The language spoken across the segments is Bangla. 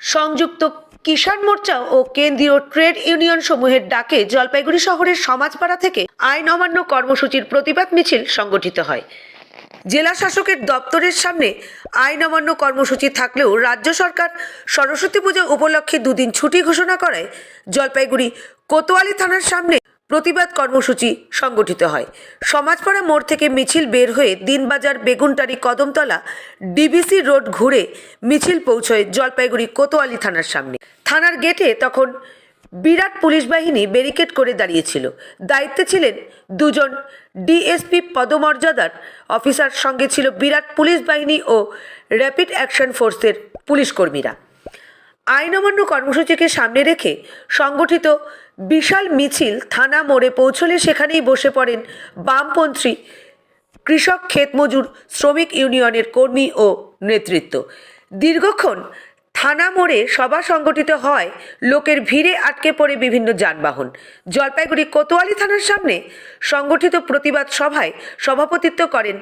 সংযুক্ত কিষাণ মোর্চা ও কেন্দ্রীয় ট্রেড ইউনিয়ন সমূহের ডাকে জলপাইগুড়ি শহরের সমাজপাড়া থেকে আইন অমান্য কর্মসূচির প্রতিবাদ মিছিল সংগঠিত হয়। জেলা শাসকের দপ্তরের সামনে আইন অমান্য কর্মসূচি থাকলেও রাজ্য সরকার সরস্বতী পুজো উপলক্ষে দুদিন ছুটি ঘোষণা করায় জলপাইগুড়ি কোতোয়ালি থানার সামনে প্রতিবাদ কর্মসূচি সংগঠিত হয়। সমাজপাড়া মোড় থেকে মিছিল বের হয়ে দিনবাজার বেগুনটারি কদমতলা ডিবিসি রোড ঘুরে মিছিল পৌঁছয় জলপাইগুড়ি কোতোয়ালি থানার সামনে। থানার গেটে তখন বিরাট পুলিশ বাহিনী ব্যারিকেড করে দাঁড়িয়েছিল। দায়িত্বে ছিলেন দুজন ডিএসপি পদমর্যাদার অফিসার, সঙ্গে ছিল বিরাট পুলিশ বাহিনী ও র্যাপিড অ্যাকশন ফোর্সের পুলিশ কর্মীরা। আইন অমান্য কর্মসূচিকে সামনে রেখে সংগঠিত বিশাল মিছিল থানা মোড়ে পৌঁছলে সেখানেই বসে পড়েন বামপন্থী কৃষক ক্ষেতমজুর শ্রমিক ইউনিয়নের কর্মী ও নেতৃত্ব। দীর্ঘক্ষণ থানা মোড়ে সভা সংগঠিত হয়, লোকের ভিড়ে আটকে পড়ে বিভিন্ন যানবাহন। জলপাইগুড়ি কোতোয়ালি থানার সামনে সংগঠিত প্রতিবাদ সভায় সভাপতিত্ব করেন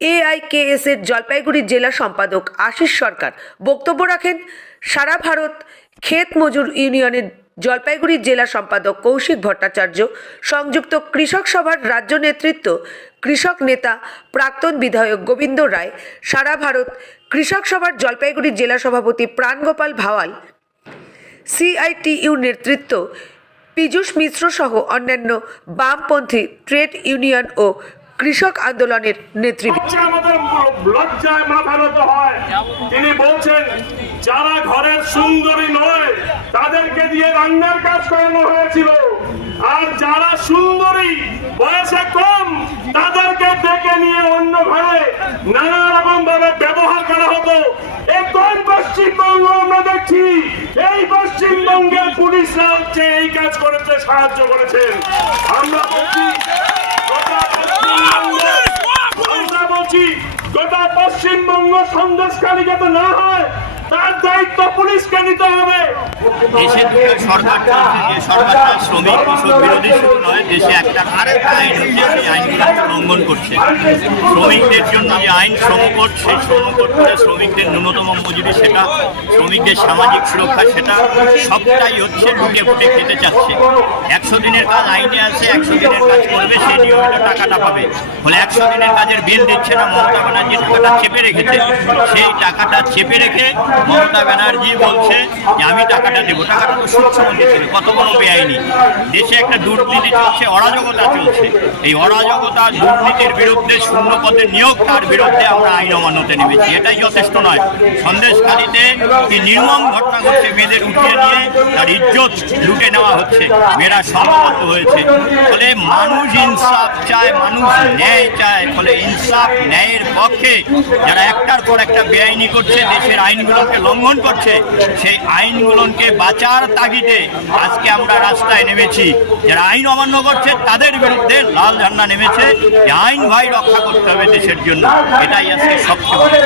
এআইকেএস এর জলপাইগুড়ি জেলা সম্পাদক আশিস সরকার। বক্তব্য রাখেন সারা ভারত ক্ষেত মজুর ইউনিয়নের জলপাইগুড়ি জেলা সম্পাদক কৌশিক ভট্টাচার্য, সংযুক্ত কৃষক সভার রাজ্য নেতৃত্ব কৃষক নেতা প্রাক্তন বিধায়ক গোবিন্দ রায়, সারা ভারত কৃষক সভার জলপাইগুড়ি জেলা সভাপতি প্রাণগোপাল ভাওয়াল, সিআইটিইউ নেতৃত্ব পীযূষ মিশ্র সহ অন্যান্য বামপন্থী ট্রেড ইউনিয়ন ও কৃষক আন্দোলনের নেতৃবৃন্দ। আজকে আমাদের লজ্জায় মাথা নত হয়। তিনি বলছেন, যারা সুন্দরী নয়, তাদেরকে দিয়ে রান্নার কাজ করানো হয়েছিল। আর যারা সুন্দরী, বয়সে কম, তাদেরকে ডেকে নিয়ে অন্য ঘরে নানা রকম ভাবে ব্যবহার করা হতো। এই কোন পশ্চিমবঙ্গ আমরা দেখছি? এই পশ্চিমবঙ্গের পুলিশরা হচ্ছে এই কাজ করেছে সাহায্য করেছেন। আমরা পশ্চিমবঙ্গ সন্দেশকারী না হয়, তার দায়িত্ব পুলিশকে সরকার সরকারটা শ্রমিক, বিরোধী শুধু নয় দেশে একটা আরেকটা আইন আইনগুলো লঙ্ঘন করছে। শ্রমিকদের জন্য যে আইন শ্রমকোট সেই শ্রমকোটে শ্রমিকদের ন্যূনতম মজুরি সেটা, শ্রমিকদের সামাজিক সুরক্ষা সেটা, সবটাই হচ্ছে লুটে ফুটে খেতে চাচ্ছে। একশো দিনের কাজ আইনে আছে, একশো দিনের কাজ করবে, সেই নিয়মিত টাকাটা পাবে। ফলে একশো দিনের কাজের বিল দিচ্ছে না মমতা ব্যানার্জি, টাকাটা চেপে রেখেছে। সেই টাকাটা চেপে রেখে মমতা ব্যানার্জি বলছে যে, আমি টাকাটা দেবো। টাকাটা তো সম্বন্ধে ছিল কত বড় বেআইনি দেশে একটা দুর্নীতি চলছে, অরাজকতা চলছে। এই অরাজকতা দুর্নীতির বিরুদ্ধে শূন্য পদে নিয়োগ, তার বিরুদ্ধে আমরা আইন অমান্যতে নেমেছি। এটাই যথেষ্ট নয়। সন্দেশখালিতে কি নির্মম ঘটনা ঘটছে, মেয়েদের উঠিয়ে নিয়ে তার ইজ্জত লুটে নেওয়া হচ্ছে। মেয়েরা সর্বগত হয়েছে। ফলে মানুষ ইনসাফ চায়, মানুষ ন্যায় চায়। ফলে ইনসাফ ন্যায়ের পক্ষে যারা একটার পর একটা বেআইনি করছে, দেশের আইনগুলোকে লঙ্ঘন করছে, সেই আইনগুলোকে বাঁচার তাগিদে আজকে আমরা রাস্তায় নেমেছি। যারা আইন অমান্য করছে, তাদের বিরুদ্ধে লাল ঝান্ডা নেমেছে। আইন ভাই রক্ষা করতে হবে দেশের জন্য। এটাই আজকে সবচেয়ে